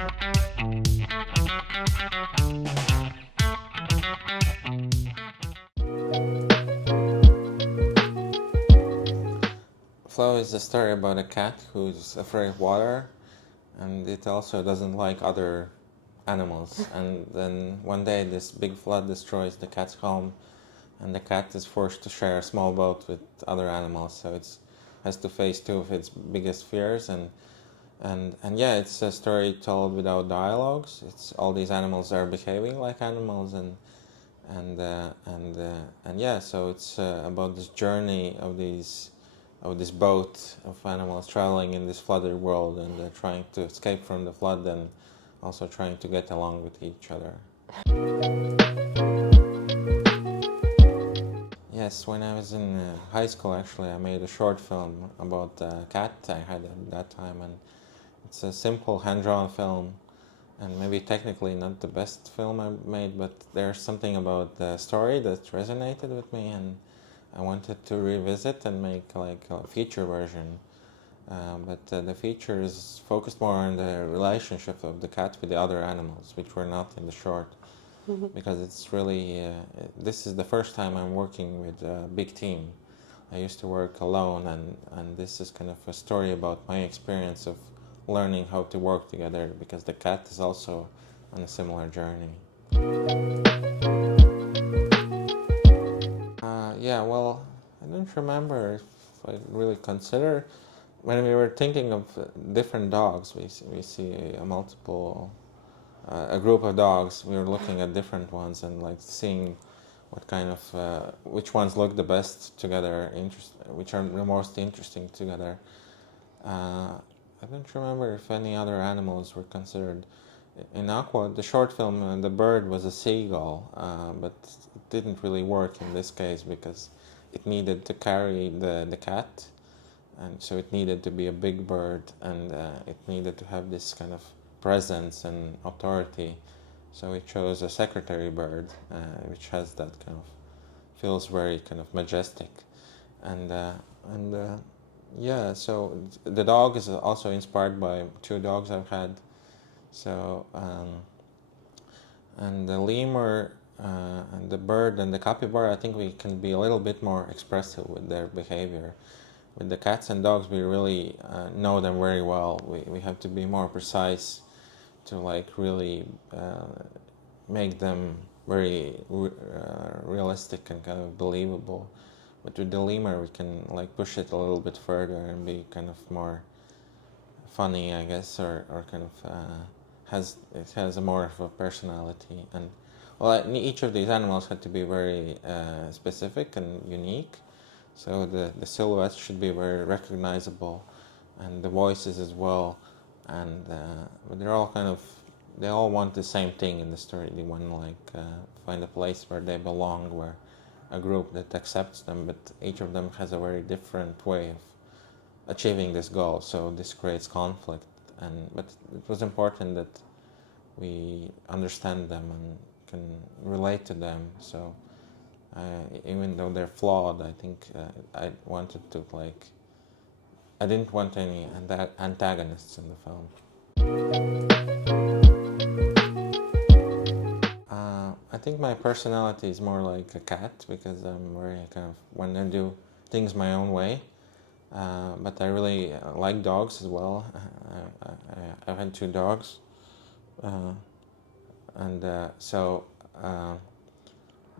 Flow is a story about a cat who's afraid of water, and it also doesn't like other animals. And then one day this big flood destroys the cat's home, and the cat is forced to share a small boat with other animals. So it has to face two of its biggest fears, and yeah, it's a story told without dialogues. It's all these animals are behaving like animals, and yeah, so it's about this journey of this boat of animals traveling in this flooded world, and they're trying to escape from the flood and also trying to get along with each other. Yes, when I was in high school, actually, I made a short film about a cat I had at that time, and it's a simple hand-drawn film, and maybe technically not the best film I made, but there's something about the story that resonated with me, and I wanted to revisit and make like a feature version. But the feature is focused more on the relationship of the cat with the other animals, which were not in the short. Because it's really, this is the first time I'm working with a big team. I used to work alone, and this is kind of a story about my experience of learning how to work together, because the cat is also on a similar journey. Yeah, well, I don't remember if I really consider. When we were thinking of different dogs, we see a group of dogs. We were looking at different ones and like seeing what kind of which ones look the best together, which are the most interesting together. I don't remember if any other animals were considered. In Aqua, the short film, the bird was a seagull, but it didn't really work in this case because it needed to carry the cat, and so it needed to be a big bird, and it needed to have this kind of presence and authority. So we chose a secretary bird, which has that kind of, feels very kind of majestic, and yeah. So the dog is also inspired by two dogs I've had. So and the lemur and the bird and the capybara, I think we can be a little bit more expressive with their behavior. With the cats and dogs, we really know them very well. We have to be more precise to like really make them very realistic and kind of believable. But with the lemur, we can like push it a little bit further and be kind of more funny, I guess, or kind of has a more of a personality. And well, each of these animals had to be very specific and unique. So the silhouettes should be very recognizable, and the voices as well. And but they're all kind of, they all want the same thing in the story. They want to like find a place where they belong, where a group that accepts them. But each of them has a very different way of achieving this goal. So this creates conflict. But it was important that we understand them and can relate to them. So even though they're flawed, I think I wanted to like, I didn't want any antagonists in the film. I think my personality is more like a cat, because I'm very kind of want to do things my own way. But I really like dogs as well. I've had two dogs,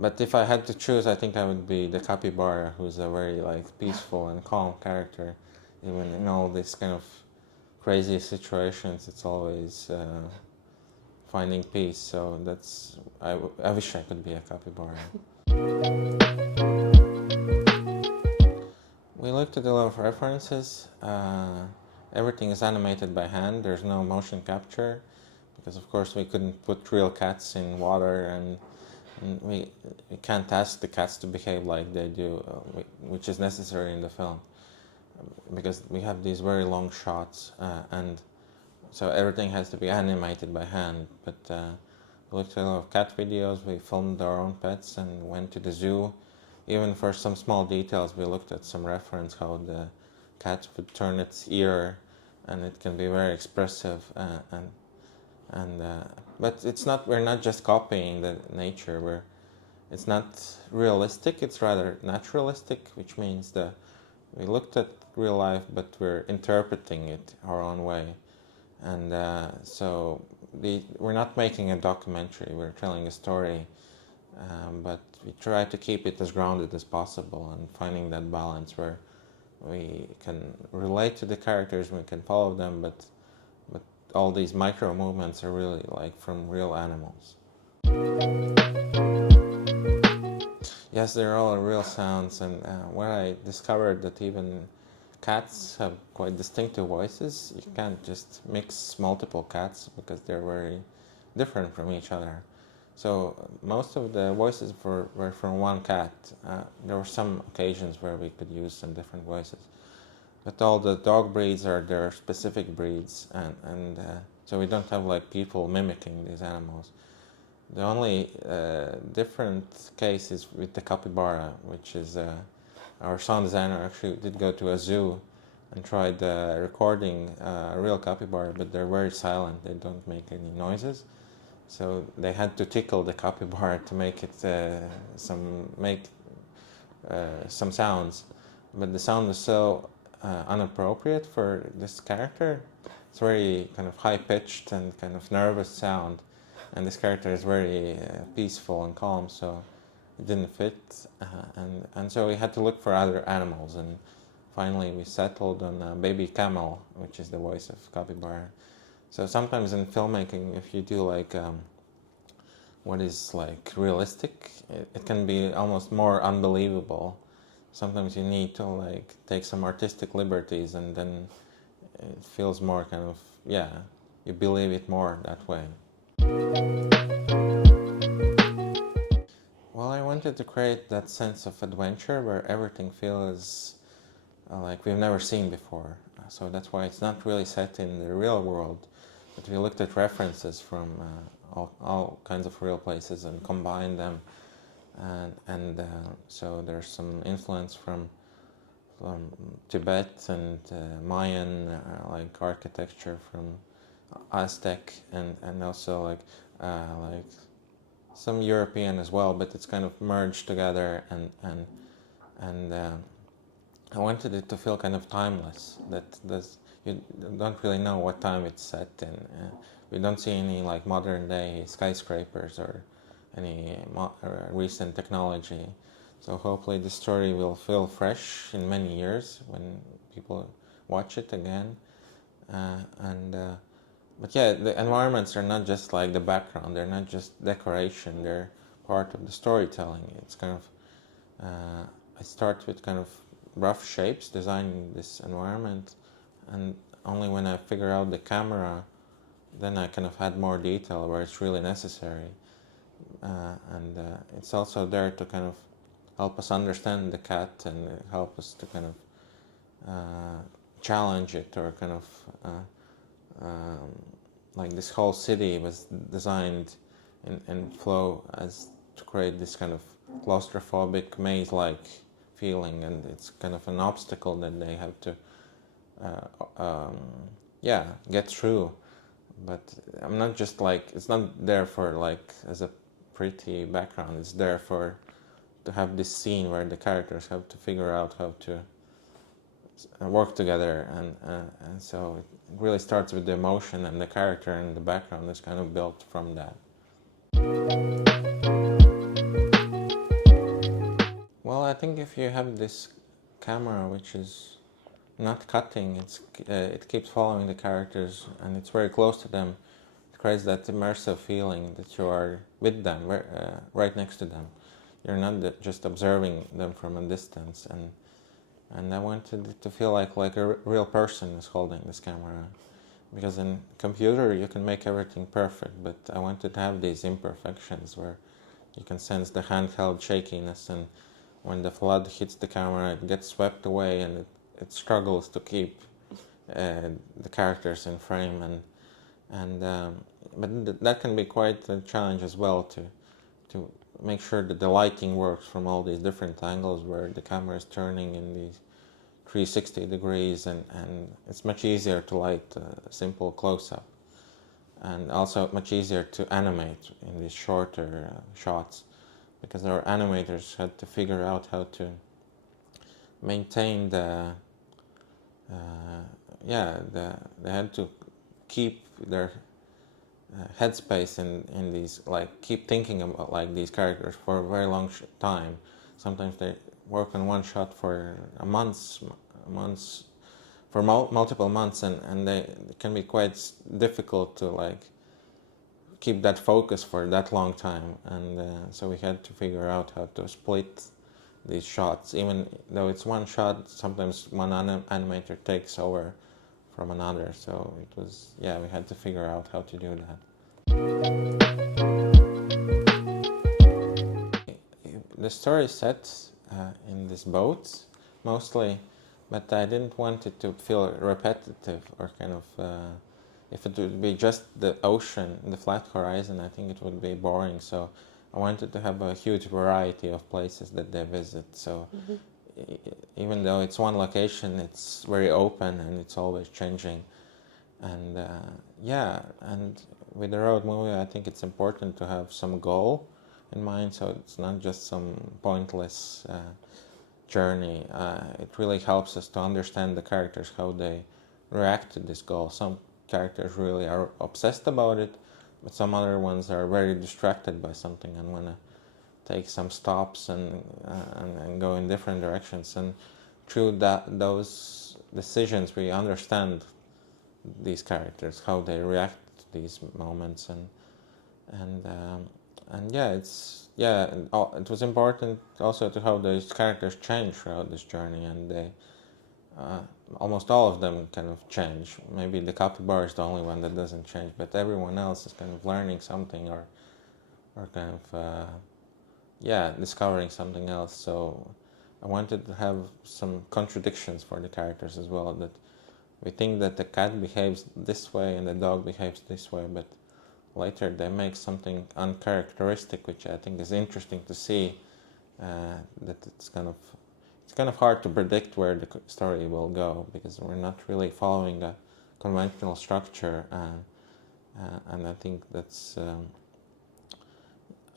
but if I had to choose, I think I would be the capybara, who's a very like peaceful and calm character. Even in all these kind of crazy situations, it's always finding peace. So I wish I could be a capybara. We looked at a lot of references. Everything is animated by hand. There's no motion capture, because of course we couldn't put real cats in water, and we can't ask the cats to behave like they do, which is necessary in the film, because we have these very long shots, and so everything has to be animated by hand. But we looked at a lot of cat videos. We filmed our own pets and went to the zoo. Even for some small details, we looked at some reference, how the cat would turn its ear, and it can be very expressive. And and but it's not. We're not just copying the nature. It's not realistic. It's rather naturalistic, which means that we looked at real life, but we're interpreting it our own way, and so we're not making a documentary. We're telling a story, but we try to keep it as grounded as possible and finding that balance where we can relate to the characters, we can follow them, but all these micro movements are really like from real animals. Yes, they're all real sounds, and when I discovered that even cats have quite distinctive voices, you can't just mix multiple cats because they're very different from each other. So most of the voices were from one cat. There were some occasions where we could use some different voices, but all the dog breeds are their specific breeds, and so we don't have like people mimicking these animals. The only different case is with the capybara, which is our sound designer actually did go to a zoo and tried recording a real capybara, but they're very silent. They don't make any noises. So they had to tickle the capybara to make it some sounds, but the sound was so inappropriate for this character. It's very kind of high pitched and kind of nervous sound, and this character is very peaceful and calm, so it didn't fit. And so we had to look for other animals, and finally we settled on baby camel, which is the voice of capybara. So sometimes in filmmaking, if you do like what is like realistic, it can be almost more unbelievable. Sometimes you need to like take some artistic liberties, and then it feels more kind of, yeah, you believe it more that way. Well, I wanted to create that sense of adventure where everything feels like we've never seen before. So that's why it's not really set in the real world, but we looked at references from all kinds of real places and combined them. And so there's some influence from Tibet and Mayan, like architecture from Aztec, and also like some European as well, but it's kind of merged together, and I wanted it to feel kind of timeless. You don't really know what time it's set in. We don't see any like modern day skyscrapers or any recent technology. So hopefully the story will feel fresh in many years when people watch it again. But yeah, the environments are not just like the background. They're not just decoration. They're part of the storytelling. It's kind of I start with kind of rough shapes, designing this environment, and only when I figure out the camera, then I kind of add more detail where it's really necessary. And it's also there to kind of help us understand the cat and help us to kind of challenge it, or kind of like this whole city was designed in flow as to create this kind of claustrophobic maze-like feeling, and it's kind of an obstacle that they have to get through. But I'm not just like, it's not there for like as a pretty background. It's there to have this scene where the characters have to figure out how to work together, and so it really starts with the emotion, and the character and the background is kind of built from that. Well, I think if you have this camera which is not cutting, it keeps following the characters and it's very close to them. It creates that immersive feeling that you are with them, right next to them. You're not just observing them from a distance, and I wanted it to feel like a real person is holding this camera, because in computer you can make everything perfect, but I wanted to have these imperfections where you can sense the handheld shakiness, and when the flood hits the camera it gets swept away, and it struggles to keep the characters in frame, but that can be quite a challenge as well, to make sure that the lighting works from all these different angles where the camera is turning in these 360 degrees, and it's much easier to light a simple close-up. and also much easier to animate in these shorter shots, because our animators had to figure out how to maintain the they had to keep their headspace in these, like keep thinking about like these characters for a very long time. Sometimes they work on one shot for months for multiple months, and it can be quite difficult to like keep that focus for that long time, and so we had to figure out how to split these shots. Even though it's one shot, sometimes one animator takes over from another, so it was, yeah, we had to figure out how to do that. The story is set in this boat mostly, but I didn't want it to feel repetitive or kind of if it would be just the ocean, the flat horizon, I think it would be boring. So I wanted to have a huge variety of places that they visit. So even though it's one location, it's very open and it's always changing. And and with the road movie, I think it's important to have some goal in mind, so it's not just some pointless journey. It really helps us to understand the characters, how they react to this goal. Some characters really are obsessed about it, but some other ones are very distracted by something and want to take some stops and go in different directions. And through those decisions, we understand these characters, how they react to these moments, and it was important also to how these characters change throughout this journey, and they almost all of them kind of change. Maybe the capybara is the only one that doesn't change, but everyone else is kind of learning something or kind of discovering something else. So I wanted to have some contradictions for the characters as well, that we think that the cat behaves this way and the dog behaves this way, but later they make something uncharacteristic, which I think is interesting to see. That it's kind of hard to predict where the story will go, because we're not really following a conventional structure, and I think that's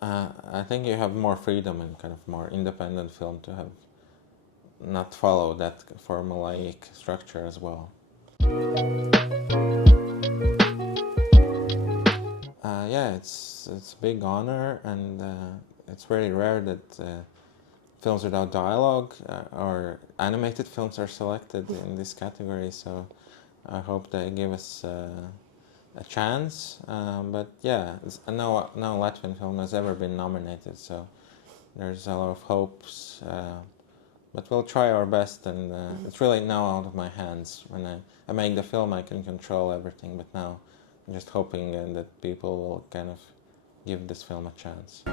I think you have more freedom and kind of more independent film to have not follow that formulaic structure as well. It's a big honor, and it's very rare that films without dialogue or animated films are selected in this category. So I hope they give us a chance. But yeah, no Latvian film has ever been nominated, so there's a lot of hopes. But we'll try our best, and it's really now out of my hands. When I make the film, I can control everything, but now I'm just hoping that people will kind of give this film a chance.